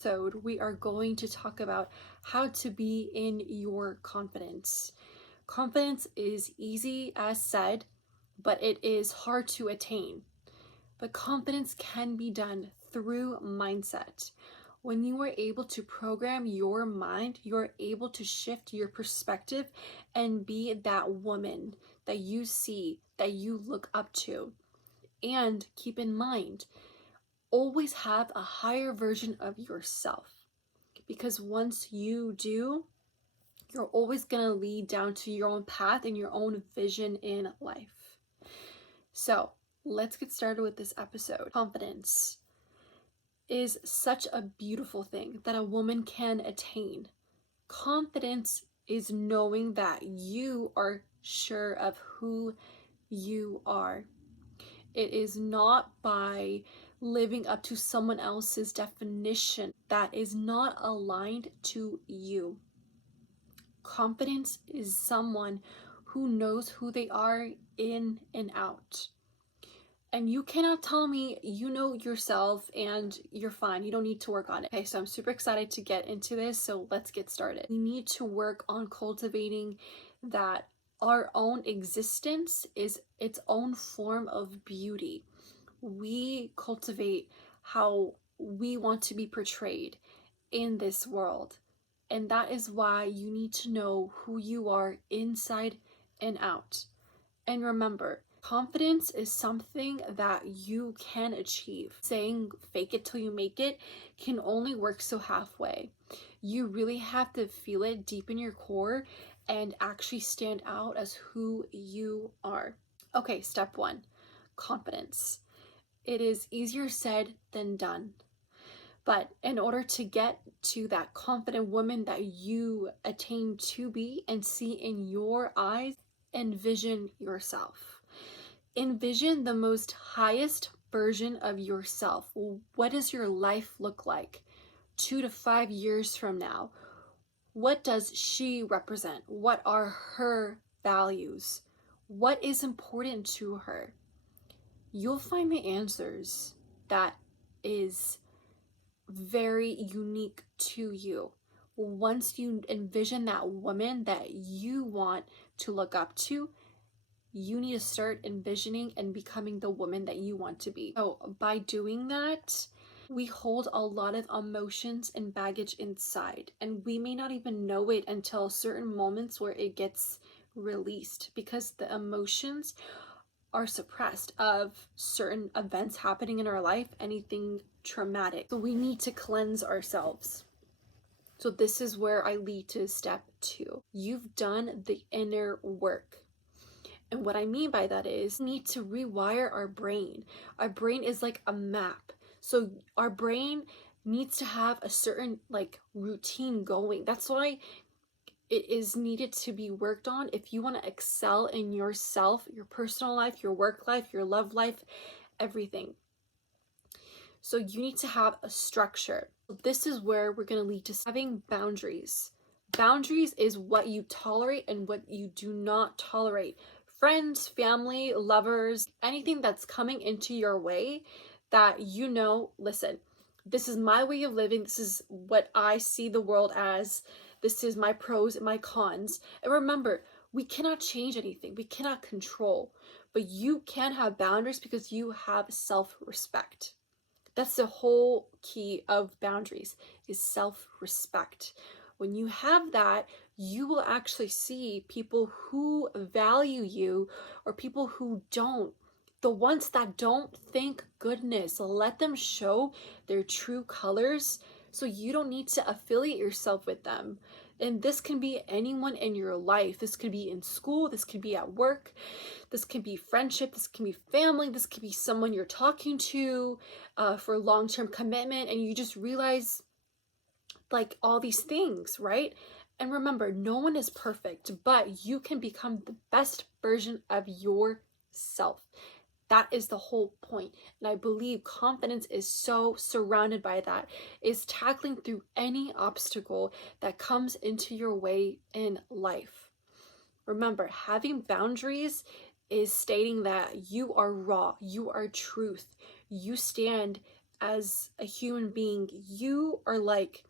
episode, we are going to talk about how to be in your confidence. Confidence is easy as said, but it is hard to attain. But confidence can be done through mindset. When you are able to program your mind, you're able to shift your perspective and be that woman that you see, that you look up to. And keep in mind, always have a higher version of yourself. Because once you do, you're always going to lead down to your own path and your own vision in life. So let's get started with this episode. Confidence is such a beautiful thing that a woman can attain. Confidence is knowing that you are sure of who you are. It is not by living up to someone else's definition that is not aligned to you. Confidence is someone who knows who they are in and out. And you cannot tell me you know yourself and you're fine. You don't need to work on it. Okay, so I'm super excited to get into this. So let's get started. We need to work on cultivating that our own existence is its own form of beauty. We cultivate how we want to be portrayed in this world. And that is why you need to know who you are inside and out. And remember, confidence is something that you can achieve. Saying fake it till you make it can only work so halfway. You really have to feel it deep in your core and actually stand out as who you are. Okay, step 1, confidence. It is easier said than done. But in order to get to that confident woman that you attain to be and see in your eyes, envision yourself. Envision the most highest version of yourself. What does your life look like 2 to 5 years from now? What does she represent? What are her values? What is important to her? You'll find the answers that is very unique to you. Once you envision that woman that you want to look up to, you need to start envisioning and becoming the woman that you want to be. So by doing that, we hold a lot of emotions and baggage inside, and we may not even know it until certain moments where it gets released, because the emotions are suppressed of certain events happening in our life, anything traumatic. So we need to cleanse ourselves. So this is where I lead to step 2. You've done the inner work. And what I mean by that is we need to rewire our brain. Our brain is like a map. So our brain needs to have a certain routine going. That's why it is needed to be worked on if you want to excel in yourself, your personal life, your work life, your love life, everything. So you need to have a structure. This is where we're going to lead to having boundaries. Boundaries is what you tolerate and what you do not tolerate. Friends, family, lovers, anything that's coming into your way that listen, this is my way of living. This is what I see the world as. This is my pros and my cons. And remember, we cannot change anything. We cannot control. But you can have boundaries because you have self-respect. That's the whole key of boundaries, is self-respect. When you have that, you will actually see people who value you or people who don't. The ones that don't, thank goodness. Let them show their true colors, so you don't need to affiliate yourself with them. And this can be anyone in your life. This could be in school, this could be at work, this can be friendship, this can be family, this could be someone you're talking to for long-term commitment, and you just realize all these things, right? And remember, no one is perfect, but you can become the best version of yourself. That is the whole point. And I believe confidence is so surrounded by that, is tackling through any obstacle that comes into your way in life. Remember, having boundaries is stating that you are raw, you are truth, you stand as a human being, you are like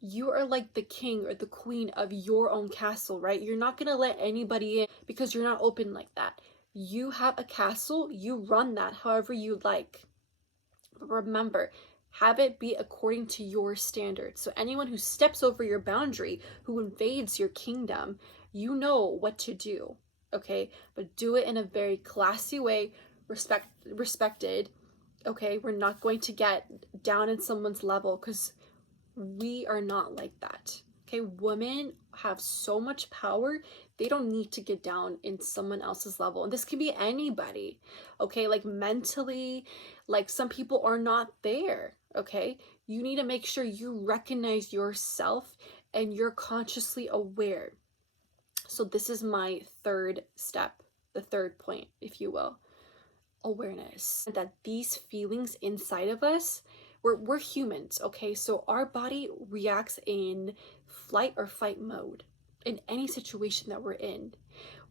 the king or the queen of your own castle, right? You're not going to let anybody in because you're not open like that. You have a castle, you run that however you like. But remember, have it be according to your standards. So anyone who steps over your boundary, who invades your kingdom, you know what to do, okay? But do it in a very classy way, respected, okay? We're not going to get down in someone's level because we are not like that. Okay, women have so much power, they don't need to get down in someone else's level. And this can be anybody, okay? Like mentally, like some people are not there, okay? You need to make sure you recognize yourself and you're consciously aware. So this is my third step, the third point, if you will. Awareness that these feelings inside of us, we're humans, okay? So our body reacts in flight or fight mode in any situation that we're in.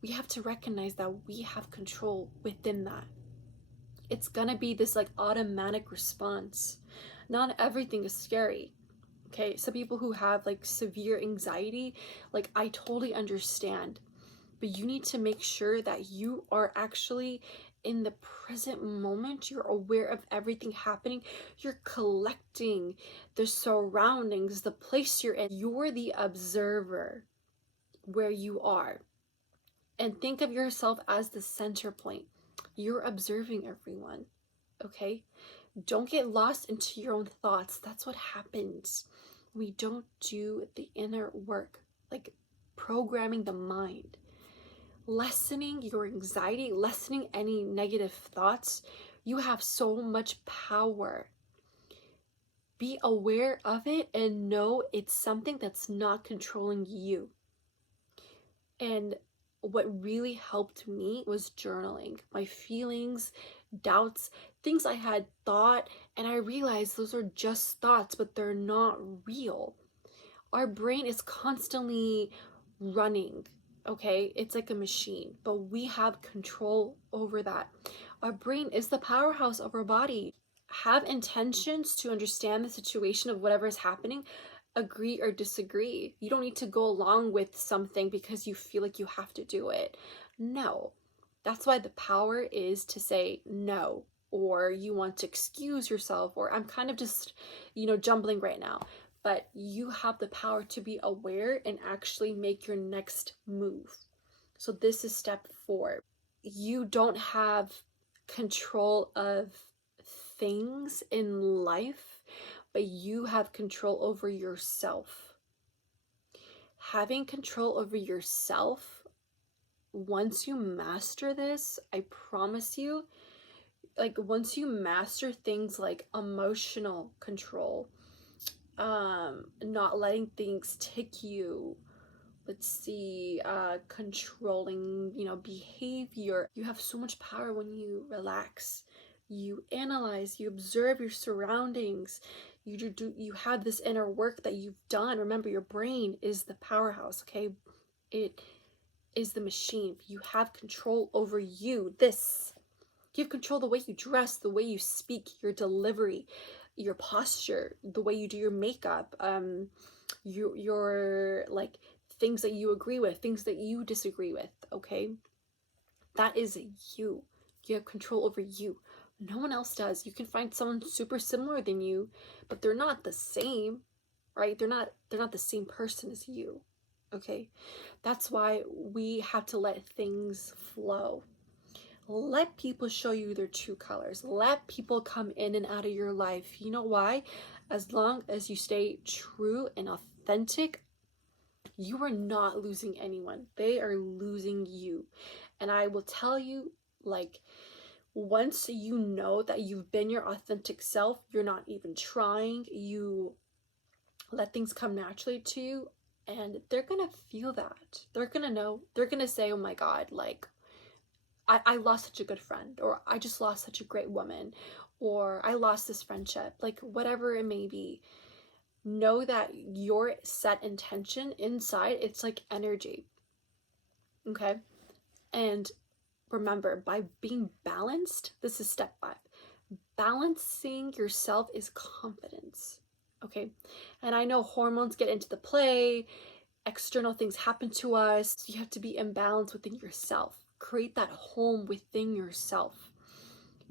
We have to recognize that we have control within that. It's gonna be this like automatic response. Not everything is scary, okay? Some people who have like severe anxiety, like I totally understand, but you need to make sure that you are actually in the present moment. You're aware of everything happening. You're collecting the surroundings, the place you're in. You're the observer where you are. And think of yourself as the center point. You're observing everyone, okay? Don't get lost into your own thoughts. That's what happens. We don't do the inner work, like programming the mind. Lessening your anxiety, lessening any negative thoughts. You have so much power. Be aware of it and know it's something that's not controlling you. And what really helped me was journaling my feelings, doubts, things I had thought, and I realized those are just thoughts, but they're not real. Our brain is constantly running, okay? It's like a machine, but we have control over that. Our brain is the powerhouse of our body. Have intentions to understand the situation of whatever is happening. Agree or disagree. You don't need to go along with something because you feel like you have to do it. No. That's why the power is to say no, or you want to excuse yourself, or I'm kind of just, jumbling right now. But you have the power to be aware and actually make your next move. So this is step 4. You don't have control of things in life, but you have control over yourself. Having control over yourself, once you master this, I promise you, like once you master things like emotional control, not letting things tick you, controlling, behavior. You have so much power when you relax. You analyze, you observe your surroundings. You have this inner work that you've done. Remember, your brain is the powerhouse, okay? It is the machine. You have control over you. You have control the way you dress, the way you speak, your delivery, your posture, the way you do your makeup, your like things that you agree with, things that you disagree with, okay? That is you. You have control over you. No one else does. You can find someone super similar than you, but they're not the same, right? They're not the same person as you, okay? That's why we have to let things flow. Let people show you their true colors. Let people come in and out of your life. You know why? As long as you stay true and authentic, you are not losing anyone. They are losing you. And I will tell you, like, once you know that you've been your authentic self, you're not even trying, you let things come naturally to you, and they're gonna feel that. They're gonna know. They're gonna say, oh my God, like, I lost such a good friend, or I just lost such a great woman, or I lost this friendship, like whatever it may be. Know that your set intention inside, it's like energy, okay? And remember, by being balanced, this is step 5, Balancing yourself is confidence. Okay. And I know hormones get into the play, external things happen to us. So you have to be in balance within yourself. Create that home within yourself.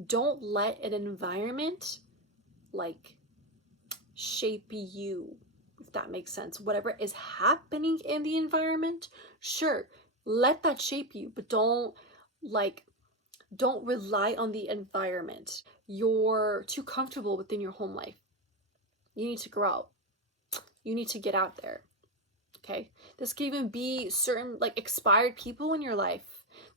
Don't let an environment like shape you, if that makes sense. Whatever is happening in the environment, sure, let that shape you, but don't rely on the environment. You're too comfortable within your home life. You need to grow. You need to get out there. Okay? This can even be certain like expired people in your life.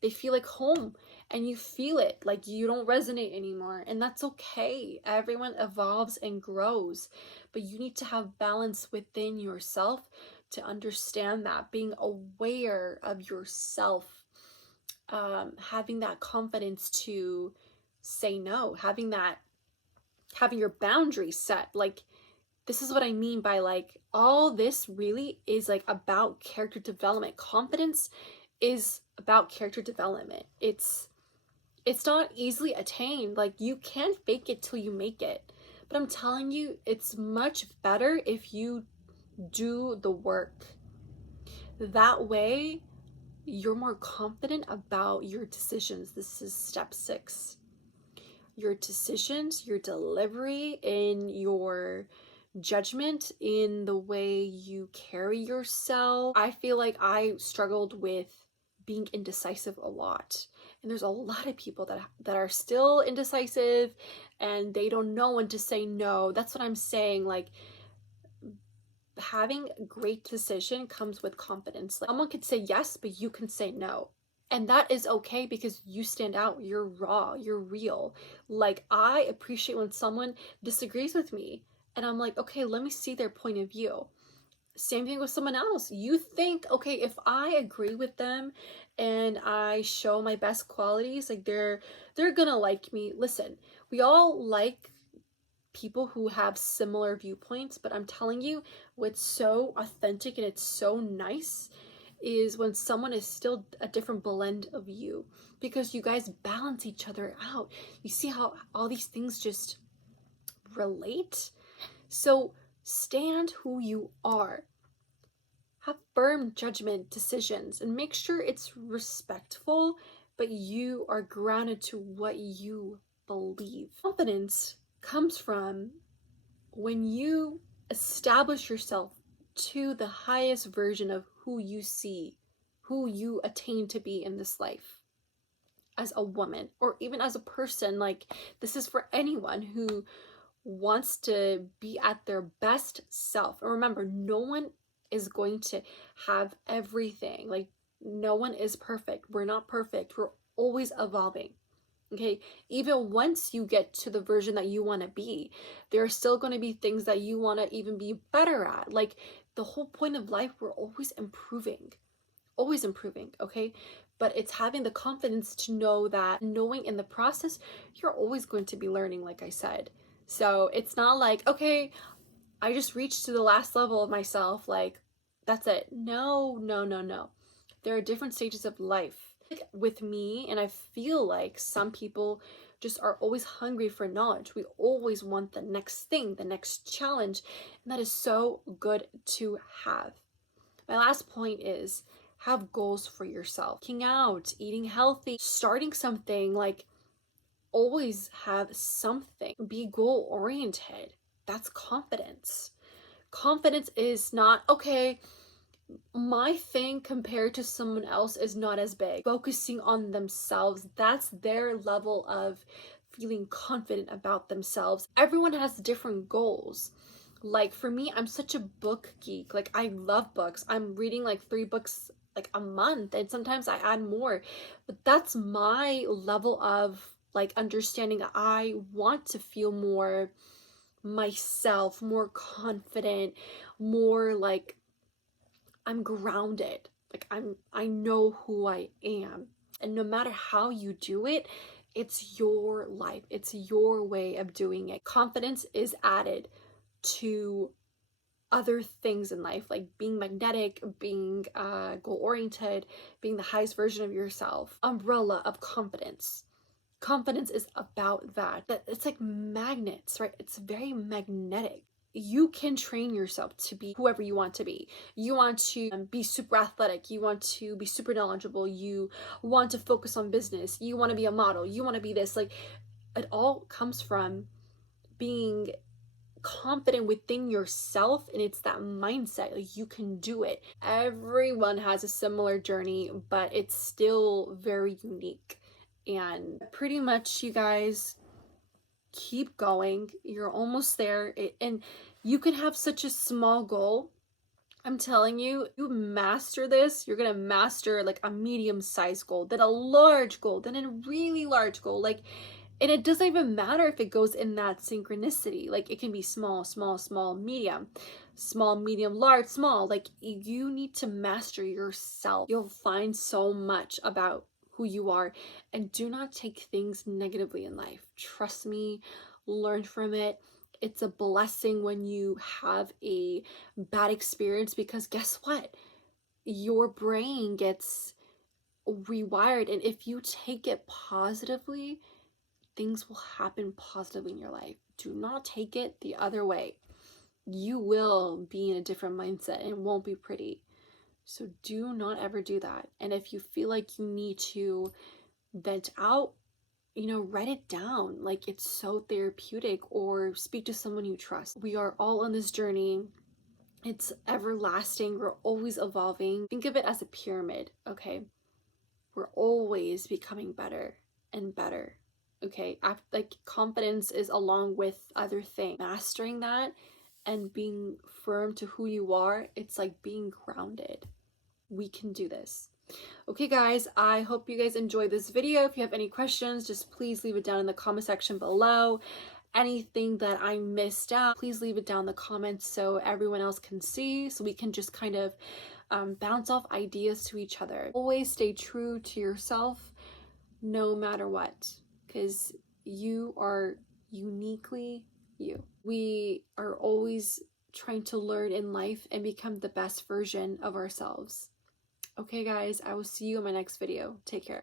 They feel like home and you feel it, like you don't resonate anymore. And that's okay. Everyone evolves and grows. But you need to have balance within yourself to understand that, being aware of yourself, having that confidence to say no, having your boundaries set. Like, this is what I mean by like, all this really is like about character development. Confidence is about character development. It's not easily attained. Like, you can't fake it till you make it. But I'm telling you, it's much better if you do the work. That way, you're more confident about your decisions. This is step 6. Your decisions, your delivery, in your judgment, in the way you carry yourself. I feel like I struggled with being indecisive a lot. And there's a lot of people that are still indecisive and they don't know when to say no. That's what I'm saying. Like, having a great decision comes with confidence. Like, someone could say yes, but you can say no. And that is okay because you stand out. You're raw. You're real. Like, I appreciate when someone disagrees with me and I'm like, okay, let me see their point of view. Same thing with someone else. You think, okay, if I agree with them and I show my best qualities, like they're gonna like me. Listen, we all like people who have similar viewpoints, but I'm telling you, what's so authentic and it's so nice is when someone is still a different blend of you, because you guys balance each other out. You see how all these things just relate? So stand who you are. Have firm judgment decisions and make sure it's respectful, but you are grounded to what you believe. Confidence comes from when you establish yourself to the highest version of who you see, who you attain to be in this life as a woman, or even as a person. Like, this is for anyone who wants to be at their best self. And remember, no one is going to have everything. Like, no one is perfect. We're not perfect. We're always evolving. Okay, even once you get to the version that you want to be, there are still going to be things that you want to even be better at. Like, the whole point of life, we're always improving, okay? But it's having the confidence to know that, knowing in the process, you're always going to be learning, like I said. So it's not like, okay, I just reached to the last level of myself, like, that's it. No, no, no, no. There are different stages of life. Like with me, and I feel like some people just are always hungry for knowledge. We always want the next thing, the next challenge, and that is so good to have. My last point is, have goals for yourself. Working out, eating healthy, starting something. Like, always have something. Be goal oriented. That's confidence. Confidence is not, okay, my thing compared to someone else is not as big. Focusing on themselves, that's their level of feeling confident about themselves. Everyone has different goals. Like, for me, I'm such a book geek. Like, I love books. I'm reading like 3 books like a month, and sometimes I add more. But that's my level of like understanding. I want to feel more myself, more confident, more like I'm grounded. Like, I know who I am. And no matter how you do it, it's your life. It's your way of doing it. Confidence is added to other things in life, like being magnetic, being goal oriented, being the highest version of yourself. Umbrella of confidence. Confidence is about that it's like magnets, right? It's very magnetic. You can train yourself to be whoever you want to be. You want to be super athletic, you want to be super knowledgeable, you want to focus on business, you want to be a model, you want to be this. Like, it all comes from being confident within yourself, and it's that mindset. Like, you can do it. Everyone has a similar journey, but it's still very unique. And pretty much, you guys, keep going. You're almost there. And you can have such a small goal. I'm telling you, you master this, you're gonna master like a medium-sized goal, then a large goal, then a really large goal. Like, and it doesn't even matter if it goes in that synchronicity. Like, it can be small, small, small, medium, large, small. Like, you need to master yourself. You'll find so much about who you are, and do not take things negatively in life. Trust me, learn from it. It's a blessing when you have a bad experience, because guess what? Your brain gets rewired, and if you take it positively, things will happen positively in your life. Do not take it the other way. You will be in a different mindset and it won't be pretty. So do not ever do that. And if you feel like you need to vent out, write it down. Like, it's so therapeutic, or speak to someone you trust. We are all on this journey. It's everlasting. We're always evolving. Think of it as a pyramid, okay? We're always becoming better and better. Okay, like, confidence is along with other things. Mastering that and being firm to who you are, it's like being grounded. We can do this. Okay, guys, I hope you guys enjoyed this video. If you have any questions, just please leave it down in the comment section below. Anything that I missed out, please leave it down in the comments so everyone else can see, so we can just kind of bounce off ideas to each other. Always stay true to yourself, no matter what, because you are uniquely you. We are always trying to learn in life and become the best version of ourselves. Okay, guys, I will see you in my next video. Take care.